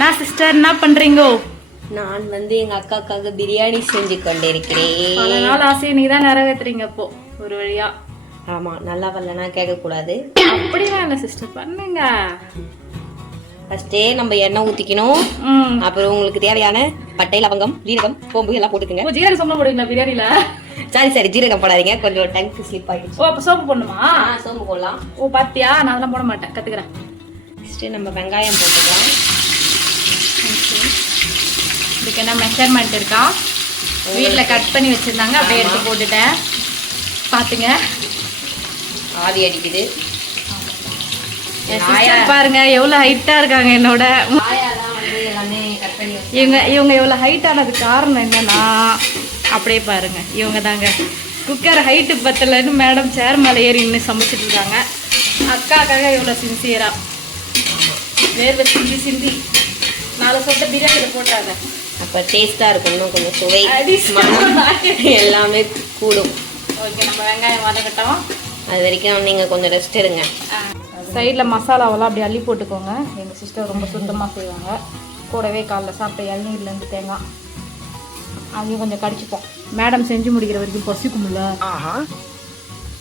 நான் சிஸ்டர் என்ன பண்றீங்க? நான் வந்து எங்க அக்காக்காக பிரியாணி செஞ்சு கொண்டிருக்கிறேன். பல நாள் ஆசையை நீ தான் நிறைவேற்றுறீங்க இப்போ ஒரு வழியா. ஆமா, நல்லா வரலன்னா கேட்க கூடாது. அப்படிலாம் இல்லை சிஸ்டர், பண்ணுங்க. ஃபர்ஸ்டே நம்ம எண்ணெய் ஊத்திக்கணும். அப்புறம் உங்களுக்கு தேவையான பட்டை, லவங்கம், ஜீரகம், சோம்பு எல்லாம் போட்டுக்கோங்க. ஜீரகம் சோம்பு போடுவீங்களா பிரியாணில? சரி ஜீரகம் போடாதீங்க, கொஞ்சம் டங்க் ஸ்லிப் ஆயிடுச்சு. ஓ, அப்ப சோம்பு போடணுமா? சோம்பு போடலாம். ஓ பாத்தியா, நான் அதெல்லாம் போட மாட்டேன், கத்துக்கிறேன். ஃபர்ஸ்ட் நம்ம வெங்காயம் போட்டுக்கலாம். இதுக்கு என்ன மெஷர்மெண்ட் இருக்கா? வீட்டில் கட் பண்ணி வச்சிருந்தாங்க, அப்படியே எடுத்து போட்டுட்டேன். பாத்துங்க, ஆவி அடிக்குது. பாருங்க எவ்வளவு ஹைட்டா இருக்காங்க என்னோட. இவங்க எவ்வளவு ஹைட் ஆனது காரணம் என்னன்னா, அப்படியே பாருங்க, இவங்க தாங்க குக்கர் ஹைட்டு பத்தலன்னு மேடம் சேர் மேலே ஏறி இன்னும் சமைச்சிட்டு இருக்காங்க. அக்காக்காக இவ்வளோ சின்சியரா வேர்வை சிந்தி சிந்தி 4 சொட்ட பிரியாணியில் போட்டாங்க. அப்போ டேஸ்டா இருக்கும், இன்னும் கொஞ்சம் சுவை எல்லாமே கூடும். ஓகே, நம்ம வெங்காயம் வதக்கட்டும். அது வரைக்கும் நீங்கள் கொஞ்சம் ரெஸ்ட் எடுங்க. சைடில் மசாலாவெல்லாம் அப்படி அள்ளி போட்டுக்கோங்க. எங்கள் சிஸ்டர் ரொம்ப சுத்தமாக செய்வாங்க. கூடவே காலைல சாப்பிட்ட இளநீர்லேருந்து தேங்காய் அதையும் கொஞ்சம் கடிச்சிப்போம். மேடம் செஞ்சு முடிக்கிற வரைக்கும் பசிக்கும்ல.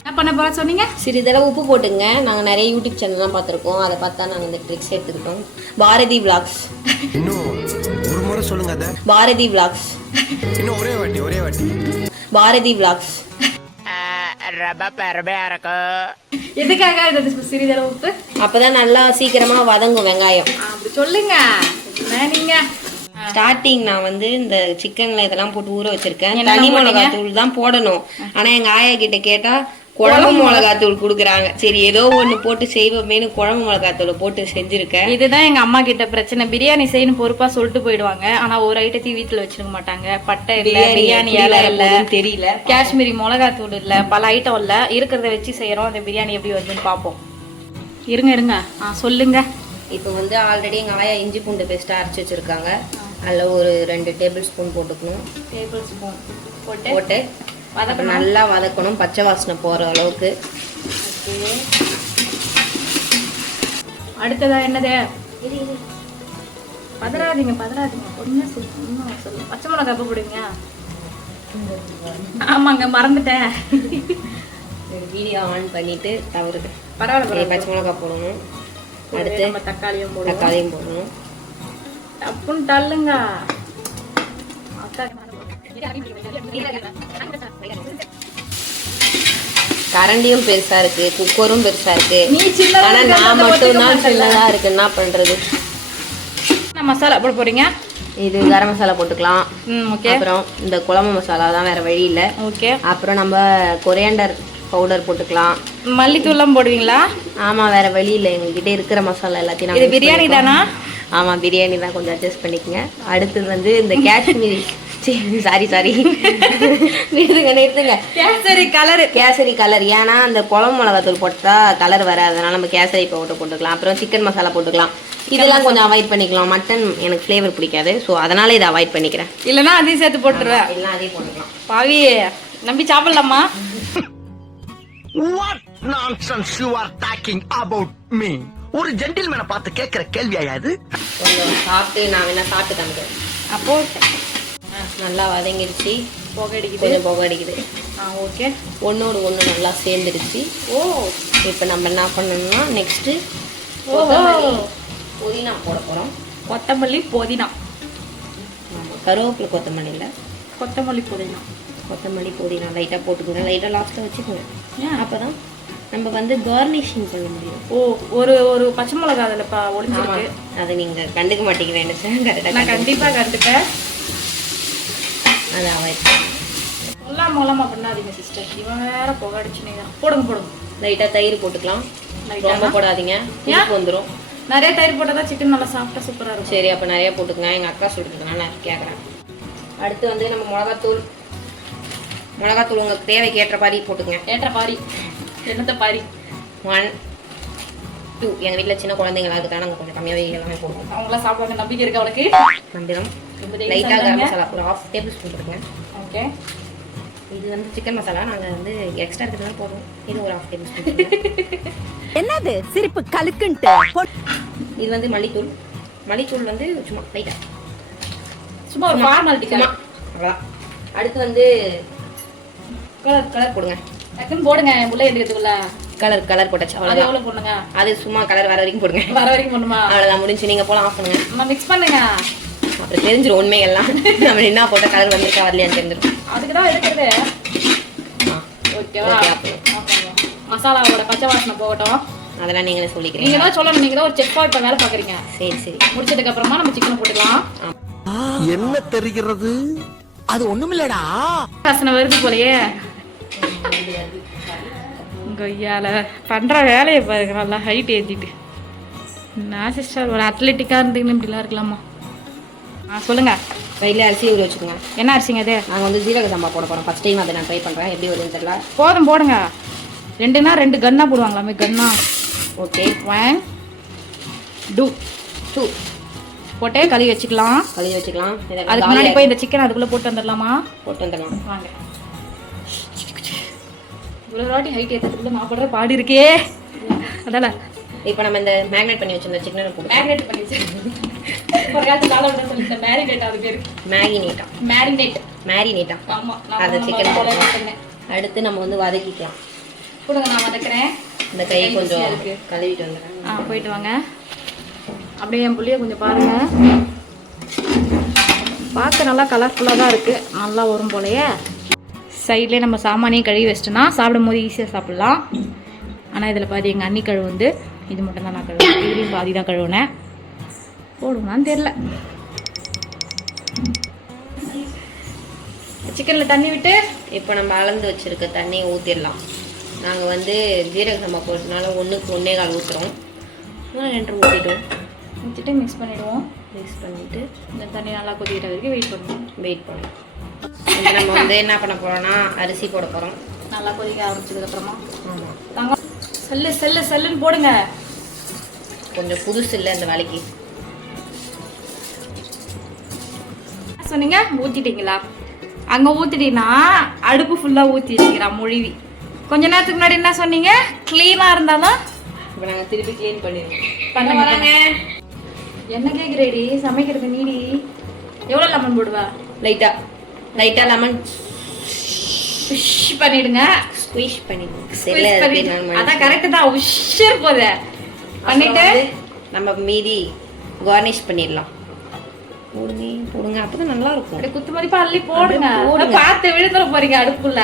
என்ன பண்ண போகிற சொன்னீங்க? சிறிதளவு உப்பு போட்டுங்க. நாங்கள் நிறைய யூடியூப் சேனல்லாம் பார்த்துருக்கோம், அதை பார்த்தா நாங்கள் இந்த ட்ரிக்ஸ் எடுத்துக்கிட்டோம். பாரதி விளாக்ஸ். ஒரு முறை சொல்லுங்க. பாரதி விளாக்ஸ். இன்னும் ஒரே வாட்டி. பாரதி விளாக்ஸ். எதுக்காக சிறிதளவு உப்பு? அப்பதான் நல்லா சீக்கிரமா வதங்கும் வெங்காயம். அப்படி சொல்லுங்க. நீங்க ஸ்டார்டிங் நான் வந்து இந்த சிக்கன்ல இதெல்லாம் போட்டு ஊற வச்சிருக்கேன். தனி மிளகாய் தூள் தான் போடணும். ஆனா எங்க ஆயா கிட்ட கேட்டா குழம்பு மிளகாய் தூள் குடுக்குறாங்க. சரி ஏதோ ஒண்ணு போட்டு செய்வோமேனு குழம்பு மிளகாய் தூள் போட்டு செஞ்சிருக்கேன். இதுதான் எங்க அம்மா கிட்ட பிரச்சனை. பிரியாணி செய்யணும் பொறுப்பா சொல்லிட்டு போயிடுவாங்க. ஆனா ஒரு ஐட்டத்தையும் வீட்டுல வச்சிருக்க மாட்டாங்க. பட்டை இல்ல, பிரியாணி இலை இல்ல, தெரியல, காஷ்மீரி மிளகாய் தூள் இல்ல, பல ஐட்டம் இல்ல. இருக்கிறத வச்சு செய்யறோம். அந்த பிரியாணி எப்படி வருதுன்னு பாப்போம். இருங்க சொல்லுங்க. இப்போ வந்து ஆல்ரெடி எங்க ஆயா இஞ்சி பூண்டு பேஸ்ட் அரைச்சி வச்சிருக்காங்க. அதுல ஒரு 2 டேபிள் ஸ்பூன் போட்டுக்கணும். டேபிள் ஸ்பூன் போட்டு நல்லா வதக்கணும், பச்சை வாசனை போற அளவுக்கு. அடுத்ததா என்னது? பதறாதீங்க கொஞ்சம் சொல்லு. பச்சை மிளகாய் எப்ப போடுவீங்க? ஆமாங்க, மறந்துட்டேன். வீடியோ ஆன் பண்ணிட்டு தவறுது. பரவாயில்ல, பச்சை மிளகாய் போடணும். அடுத்து நம்ம தக்காளியும் போடணும். டப்புன்னு தள்ளுங்க. கரண்டியும் பெருசா இருக்கு, குக்கரும் பெருசா இருக்கு. ஆனா நான் மட்டும் தான் சின்னதா இருக்கு. என்ன பண்றது? மசாலா போட போறீங்க? இது கரம் மசாலா போட்டுக்கலாம். அப்புறம் இந்த குழம்பு மசாலா தான், வேற வழி இல்ல. ஓகே. அப்புறம் நம்ம கொரியாண்டர் பவுடர் போட்டுக்கலாம். மல்லித்தூள்லாம் போடுவீங்களா? ஆமா, வேற வழி இல்ல. எங்ககிட்ட இருக்கிற மசாலா எல்லாத்தையும். இது பிரியாணி தானா? ஆமா, பிரியாணி தான். கொஞ்சம் அட்ஜஸ்ட் பண்ணிக்கங்க. அடுத்தது வந்து இந்த காஷ்மீரி சாரி நிறுத்துங்க. கேசரி கலர். ஏன்னா அந்த குழம்பு மிளகாத்தூள் போட்டா கலர் வராது, அதனால நம்ம கேசரி பவுடர் போட்டுக்கலாம். அப்புறம் சிக்கன் மசாலா போட்டுக்கலாம். இதெல்லாம் கொஞ்சம் அவாய்ட் பண்ணிக்கலாம். மட்டன் எனக்கு ஃப்ளேவர் பிடிக்காது, ஸோ அதனால இதை அவாய்ட் பண்ணிக்கிறேன். இல்லைன்னா அதையும் சேர்த்து போட்டுருவேன். எல்லாம் அதையும் போட்டுக்கலாம். பாவி நம்பி சாப்பிடலாமா? What nonsense you are talking about me? ஒரு ஜென்டில்மேனை பார்த்து கேட்கிற கேள்வியா இது? கொஞ்சம் சாப்பிட்டு நான் வேணா சாப்பிட்டு காமிக்கிறேன். அப்போ நல்லா வதங்கிடுச்சு. கொஞ்சம் புகை அடிக்குது. ஓகே. ஒன்னோடு ஒன்று நல்லா சேர்ந்துடுச்சு. இப்போ நம்ம என்ன பண்ணணும்னா நெக்ஸ்ட்டு புதினா போட போகிறோம். கொத்தமல்லி புதினா. கருவேப்பிலை கொத்தமல்லி இல்லை, கொத்தமல்லி புதினா. கொத்தமல்லி புதினா லைட்டாக போட்டுக்கோங்க. லைட்டாக லாஸ்ட்டில் வச்சுக்கோங்க. அப்போ தான் நம்ம வந்து கார்னிஷிங் பண்ண முடியும். ஒரு பச்சை மிளகா அதில் ஒளிஞ்சிருக்கு. அதை நீங்கள் கண்டுக்க மாட்டேங்கிறேன் நினைச்சேன். கரெக்டாக நான் கண்டிப்பாக கண்டுப்பேன். அதை அவாய்ட் பண்ணுங்க. மூலமாக பண்ணாதீங்க சிஸ்டர். இவன் வேற புகை அடிச்சுனே தான். போடுங்க. லைட்டாக தயிர் போட்டுக்கலாம். ரொம்ப போடாதீங்க, வந்துடும். நிறைய தயிர் போட்டால் தான் சிக்கன் நல்லா சாப்பிட்டா சூப்பராக இருக்கும். சரி, அப்போ நிறைய போட்டுக்கங்க. எங்கள் அக்கா சொல்லிட்டுருக்கேன், நான் கேட்குறேன். அடுத்து வந்து நம்ம மிளகாத்தூள் உங்களுக்கு தேவைக்கு ஏற்ற பாரி போட்டுக்கங்க. ஏற்ற பாரி என்னத்த பாரி? 1 2. எங்கள் வீட்டில் சின்ன குழந்தைங்களா இருக்குதான், நாங்கள் கொஞ்சம் கம்மியாகவே எல்லாமே போடுவோம். அவங்களாம் சாப்பிடுவாங்க, நம்பிக்கை இருக்கு அவளுக்கு. நம்பிடும். லைட்டாக கரம் மசாலா ஒரு 1/2 டேபிள் ஸ்பூன் போட்டுக்கங்க. ஓகே. இது வந்து சிக்கன் மசாலா, நாங்கள் வந்து எக்ஸ்ட்ரா எடுத்துதான் போடுவோம். இது ஒரு 1/2 டேபிள் ஸ்பூன். என்னது சிரிப்பு கலுக்குன்ட்டு? இது வந்து மல்லித்தூள். மல்லித்தூள் வந்து சும்மா லைட்டா சும்மா ஒரு ஃபார்மாலிட்டி சும்மா அவ்வளோதான். அடுத்து வந்து கலர் போடுங்க. டக்குன்னு போடுங்க உள்ள எடுக்கிறதுக்குள்ள. கலர் போட்டாச்சு அது அவ்வளோதான். எவ்வளோ போடுங்க? அது சும்மா கலர் வர வரைக்கும் போடுங்க. வர வரைக்கும் போடணுமா? அவ்வளோதான் முடிஞ்சு. நீங்கள் போலாம் ஆஃப் பண்ணுங்க. நம்ம மிக்ஸ் பண்ணுங்க. அப்புறம் தெரிஞ்சிடும் உண்மைகள்லாம். நம்ம என்ன போட்ட கலர் வந்திருக்கா வரலையான்னு தெரிஞ்சிடும். அதுக்கு தான் எடுக்கிறது. ஓகேவா? மசாலாவோட பச்சை வாசனை போகட்டும். அதெல்லாம் நீங்களே சொல்லிக்கிறீங்க. நீங்க தான் சொல்லணும். நீங்க தான் ஒரு செஃப்பா இப்ப வேலை பாக்குறீங்க. சரி முடிச்சதுக்கு அப்புறமா நம்ம சிக்கன் போட்டுக்கலாம். என்ன தெரிகிறது? அது ஒண்ணுமில்லடா. வாசனை வருது போலயே. கொய்யால பண்ற வேலையை பாருங்க. நல்லா ஹைட் ஏற்றிட்டு நான் சிஸ்டர் ஒரு அத்லெட்டிக்கா இருந்துன்னு இப்படிலாம் இருக்கலாமா? சொல்லுங்க. கையில் அரிசி ஊற வச்சுக்கோங்க. என்ன அரிசிங்க அது? நாங்கள் வந்து ஜீரக சம்பா போட போகிறோம். ஃபஸ்ட் டைம் அதை நான் ட்ரை பண்ணுறேன். எப்படி வருதுன்னு தெரியல. போதும் போடுங்க. 2 கன்னா போடுவாங்களாமே. கன்னா ஓகே. 1 2 போட்டே கழுவி வச்சுக்கலாம். அதுக்கு முன்னாடி போய் இந்த சிக்கன் அதுக்குள்ள போட்டு வந்துடலாமா? போட்டு வந்துடலாம் வாங்க. ஒரு வாட்டி ஹைட் ஏற்றதுக்குள்ள நான் போடுற பாடி இருக்கே. அதால இப்போ நம்ம இந்த மேக்னேட் பண்ணி வச்சிருந்த சிக்கனை போட்டு மேரினேட் பண்ணி வச்சிருக்கேன். ஒரு காலத்து காலம் விட சொல்லி மேரினேட் அது பேர் மேரினேட்டா. ஆமா அந்த சிக்கன் போடுறேன். அடுத்து நம்ம வந்து வதக்கிக்கலாம். கொடுங்க நான் வதக்குறேன். இந்த கையை கொஞ்சம் கழுவிட்டு வந்துடுறேன். போயிட்டு வாங்க. அப்படியே என் புள்ளிய கொஞ்சம் பாருங்க. பார்க்க நல்லா கலர்ஃபுல்லாக தான் இருக்கு. நல்லா வரும் போலயே. சைட்லேயே நம்ம சாமானியம் கழுவி வச்சிட்டோம்னா சாப்பிடும் போது ஈஸியாக சாப்பிட்லாம். ஆனால் இதில் பாதி எங்கள் அண்ணி கழுவு வந்து இது மட்டும் தான் நான் கழுவுனேன். இதுலேயும் பாதி தான் கழுவுனேன். போடுவான்னு தெரில. சிக்கனில் தண்ணி விட்டு இப்போ நம்ம அளந்து வச்சுருக்க தண்ணியை ஊற்றிடலாம். நாங்கள் வந்து ஜீரக சம்பா போட்டதுனால 1க்கு 1.25 ஊற்றுறோம். 2 ஊற்றிட்டோம். ஊற்றிட்டு மிக்ஸ் பண்ணிவிடுவோம். மிக்ஸ் பண்ணிவிட்டு இந்த தண்ணி நல்லா கொதிக்கிற வரைக்கும் வெயிட் பண்ணுவோம். இப்போ நம்ம வந்து என்ன பண்ண போகிறோம்னா அரிசி போட போகிறோம். நல்லா கொதிக்க ஆரம்பிச்சதுக்கப்புறமா ஆமாம் தாங்க செல்லுன்னு போடுங்க. கொஞ்சம் புதுசு இல்லை இந்த வேலைக்கு. சொன்னீங்க ஊற்றிட்டீங்களா? அங்கே ஊற்றிட்டீங்கன்னா அடுப்பு ஃபுல்லாக ஊற்றி வச்சுக்கிறான் மொழிவி. கொஞ்ச நேரத்துக்கு முன்னாடி என்ன சொன்னீங்க? க்ளீனாக இருந்தாலும் இப்போ நாங்கள் திருப்பி க்ளீன் பண்ணிடுவோம். பண்ணுவாங்க. என்ன கேட்குறேடி சமைக்கிறது நீடி? எவ்வளோ லெமன் போடுவா? லைட்டாக லெமன் ஃபிஷ் பண்ணிடுங்க. ஸ்குவீஷ் பண்ணிடுங்க. அதான் கரெக்டு தான். உஷர் போத பண்ணிட்டு நம்ம மீதி கார்னிஷ் பண்ணிடலாம். போடுங்க அப்பதான் நல்லா இருக்கும். அப்படி குத்து மதிப்பா அள்ளி போடுங்க. பார்த்து விழுந்துட போறீங்க அடுப்புக்குள்ள.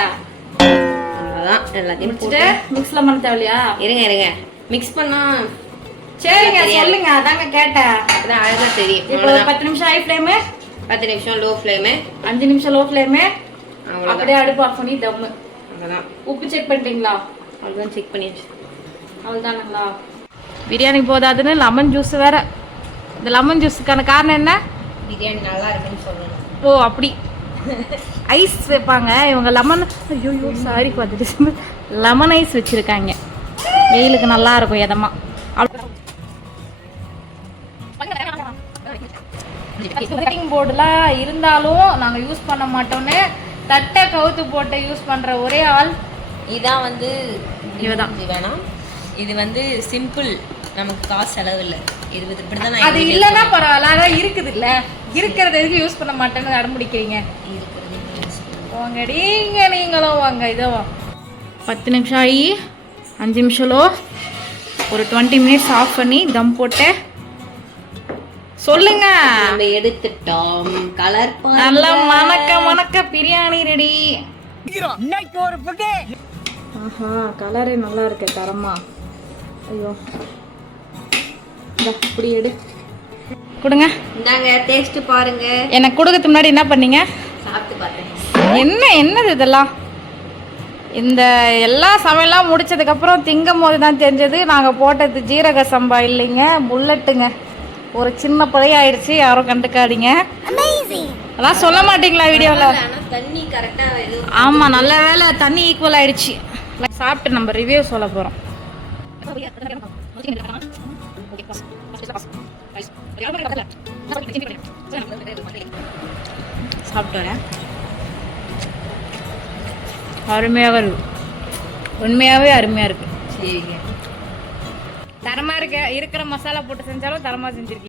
அவ்வளோதான். எல்லாத்தையும் முடிச்சுட்டு மிக்ஸ்ல பண்ண தேவையா? இருங்க மிக்ஸ் பண்ணா சரிங்க சொல்லுங்க. அதாங்க கேட்டேன். அதான் அழகா தெரியும். இப்போ 10 நிமிஷம் ஹை ஃப்ளேமு, 10 நிமிஷம் லோ ஃப்ளேமு, 5 நிமிஷம் லோ ஃப்ளேமு. அவ்வளோதான். அப்படியே அடுப்பு ஆஃப் பண்ணி தம்மு. அவ்வளோதான். உப்பு செக் பண்ணிட்டீங்களா? அவ்வளோதான் செக் பண்ணியாச்சு. அவ்வளோதானுங்களா? பிரியாணி போதாதுன்னு லெமன் ஜூஸ் வேற. இந்த லெமன் ஜூஸுக்கான காரணம் என்ன? பிரியாணி நல்லா இருக்குன்னு சொல்லணும். ஓ அப்படி. ஐஸ் வைப்பாங்க இவங்க. லெமன் ஐயோ சாரி பார்த்துட்டு லெமன் ஐஸ் வச்சுருக்காங்க. வெயிலுக்கு நல்லா இருக்கும் எதமா. கட்டிங் போர்டுலாம் இருந்தாலும் நாங்கள் யூஸ் பண்ண மாட்டோன்னு தட்டை கவுத்து போட்டு யூஸ் பண்ணுற ஒரே ஆள் இதான் வந்து இவதான். வேணாம். இது வந்து சிம்பிள். நமக்கு காசு செலவு இல்லை. இது இப்படிதான். அது இல்லைன்னா பரவாயில்ல. அதான் இருக்குது இல்லை. இருக்கிறது எதுக்கு யூஸ் பண்ண மாட்டேன்னு அடம்பிடிக்கிறீங்க? வாங்கடிங்க நீங்களும் வாங்க. இதோ 10 நிமிஷம் ஆகி 5 நிமிஷம்லோ ஒரு 20 மினிட்ஸ் ஆஃப் பண்ணி தம் போட்டு சொல்லுங்க. நம்ம எடுத்துட்டோம். கலர் நல்லா மணக்க பிரியாணி ரெடி. ஆஹா கலரே நல்லா இருக்கு தரமா. ஐயோ இப்படி எடு கொடுங்க. இந்தாங்க டேஸ்ட் பாருங்க. எனக்கு கொடுக்கறதுக்கு முன்னாடி என்ன பண்ணீங்க? சாப்பிட்டு பார்த்தேன். என்னது இதெல்லாம்? இந்த எல்லா சமையலாம் முடிச்சதுக்கப்புறம் திங்கும் போது தான் தெரிஞ்சது நாங்கள் போட்டது ஜீரக சம்பா இல்லைங்க, புல்லட்டுங்க. ஒரு சின்ன பிழை ஆயிடுச்சு. யாரும் கண்டுக்காதீங்க. அதான் சொல்ல மாட்டீங்களா வீடியோவில்? தண்ணி கரெக்டாக. ஆமாம் நல்ல வேலை தண்ணி ஈக்குவல் ஆயிடுச்சு. சாப்பிட்டு நம்ம ரிவ்யூ சொல்ல போகிறோம். சாப்பிட்டு வரேன். அருமையாக இருக்கு. உண்மையாகவே அருமையாக இருக்கு. சரிங்க. தரமாக இருக்கு. இருக்கிற மசாலா போட்டு செஞ்சாலும் தரமாக செஞ்சுருக்கீங்க.